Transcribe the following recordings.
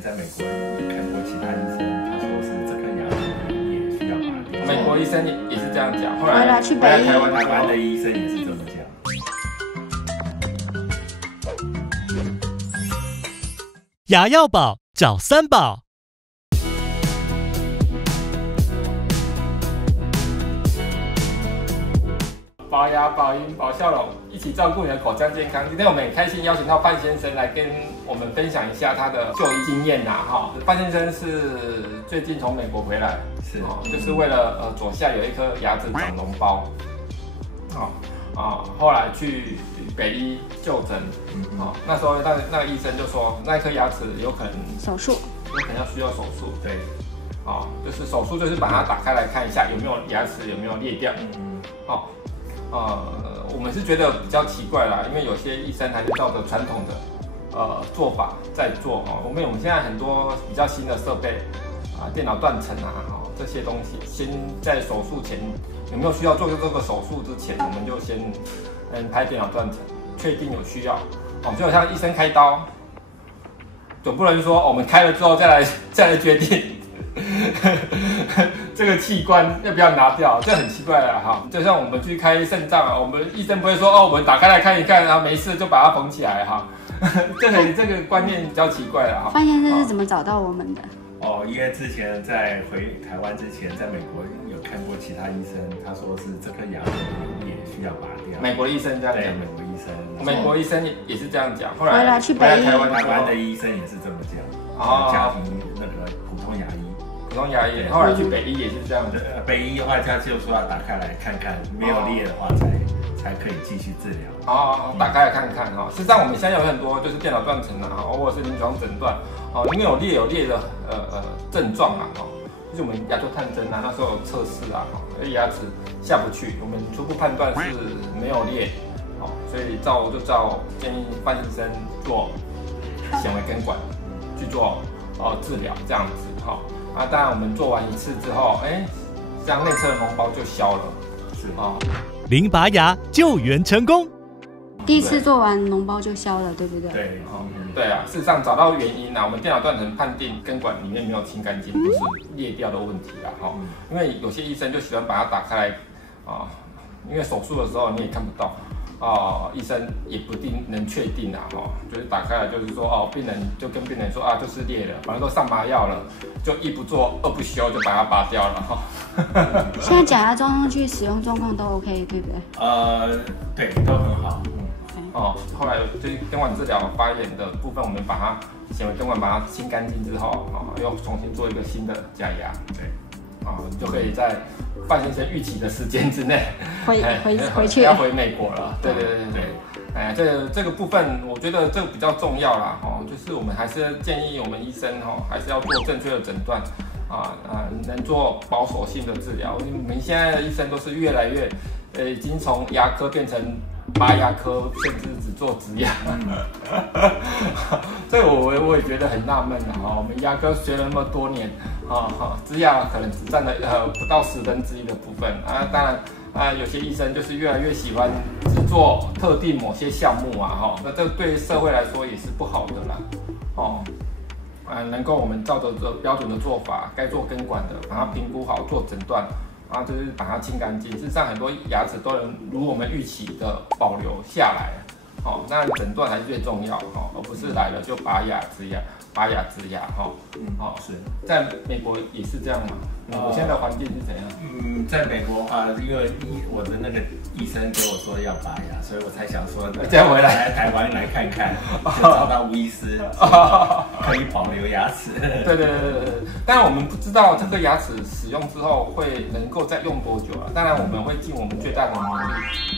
在美国有看过其他医生，他说是这颗牙齿也需要拔掉。美国医生也是这样讲，后来来去北医，台湾的医生也是这么讲。牙药宝找三宝。保牙、保音、保笑容，一起照顾你的口腔健康。今天我们很开心邀请到范先生来跟我们分享一下他的就医经验哈。范先生是最近从美国回来，就是为了左下有一颗牙齿长脓包，后来去北医就诊，那时候那个医生就说那一颗牙齿有可能手术，有可能要需要手术，对，就是手术就是把它打开来看一下有没有牙齿有没有裂掉，我们是觉得比较奇怪啦，因为有些医生还是照着传统的做法在做我们现在很多比较新的设备电脑断层这些东西，先在手术前有没有需要做这个手术之前，我们就先拍电脑断层，确定有需要就好像医生开刀，总不能说我们开了之后再来决定这个器官要不要拿掉，这很奇怪了哈。就像我们去开肾脏我们医生不会说我们打开来看一看，然后没事就把它缝起来哈。这个观念比较奇怪了哈。范先生是怎么找到我们的？因为之前在回台湾之前，在美国有看过其他医生，他说是这颗牙也需要拔掉。美国医生这样讲，对，美国医生，美国医生也是这样讲。后来去北医，台湾的医生也是这么讲。家庭那个普通牙医。普通牙医，后来去北医也是这样的。北医的话，他就说要打开来看看，没有裂的话才可以继续治疗。打开来看看哈。事实上，我们现在有很多就是电脑断层或者是临床诊断因为有裂的症状就是我们牙周探针那时候有测试牙齿下不去，我们初步判断是没有裂所以建议范医生做显微根管去做治疗这样子当然我们做完一次之后，这样内侧的脓包就消了，零拔牙救援成功。第一次做完脓包就消了，对不对？对，对啊，事实上找到原因我们电脑断层判定根管里面没有清干净，不是裂掉的问题啦因为有些医生就喜欢把它打开来因为手术的时候你也看不到医生也不一定能确定就是打开来就是说病人就跟病人说就是裂了，反正都上麻药了，就一不做二不休就把它拔掉了现在假牙装上去使用状况都 OK， 对不对？对，都很好。后来就是根管治疗发炎的部分，我们把它显微根管把它清干净之后又重新做一个新的假牙，对，你就可以在范先生预期的时间之内回去要回美国了。对。这个部分我觉得这个比较重要啦就是我们还是建议我们医生还是要做正确的诊断能做保守性的治疗。我们现在的医生都是越来越已经从牙科变成拔牙科，甚至只做植牙。这个我也觉得很纳闷我们牙科学了那么多年植牙可能只占了不到1/10的部分当然有些医生就是越来越喜欢只做特定某些项目那这对社会来说也是不好的啦能够我们照着这标准的做法，该做根管的把它评估好，做诊断就是把它清干净。事实上很多牙齿都能如我们预期的保留下来那诊断还是最重要而不是来了就拔牙植牙，拔牙植牙是在美国也是这样嘛？美国现在的环境是怎样？在美国因为我的那个医生跟我说要拔牙，所以我才想说再回来台湾来看看，就找到吴医师可以保留牙齿。对，但我们不知道这个牙齿使用之后会能够再用多久当然我们会尽我们最大的努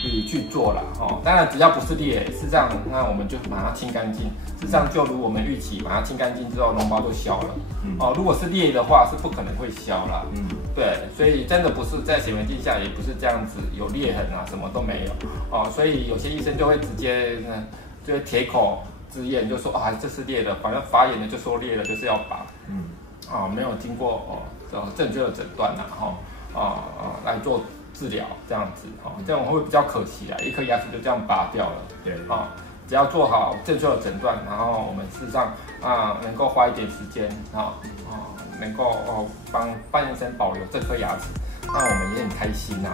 力去做了当然只要不是裂，事实上那我们就把它清干净。事实上就如我们预期，把它清干净之后脓包就消了如果是裂的话是不可能会消啦对，所以真的不是在显微镜下也不是这样子有裂痕什么都没有所以有些医生就会直接就会铁口直言就说这是裂的，反正发炎的就说裂了就是要拔没有经过正确的诊断来做治疗这样子这样会比较可惜一颗牙齿就这样拔掉了。对只要做好正确的诊断，然后我们事实上能够花一点时间能够帮范医生保留这颗牙齿，那我们也很开心呐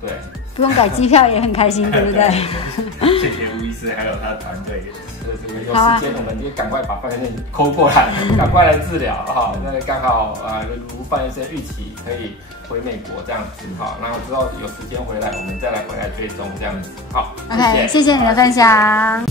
对，不用改机票也很开心，对不对？谢谢吴医师还有他的团队。有时间我们就赶快把范医生抠过来，赶快来治疗那刚好如范医生预期可以回美国这样子然后之后有时间回来，我们再来回来追踪这样子。好 ，OK， 谢谢你的分享。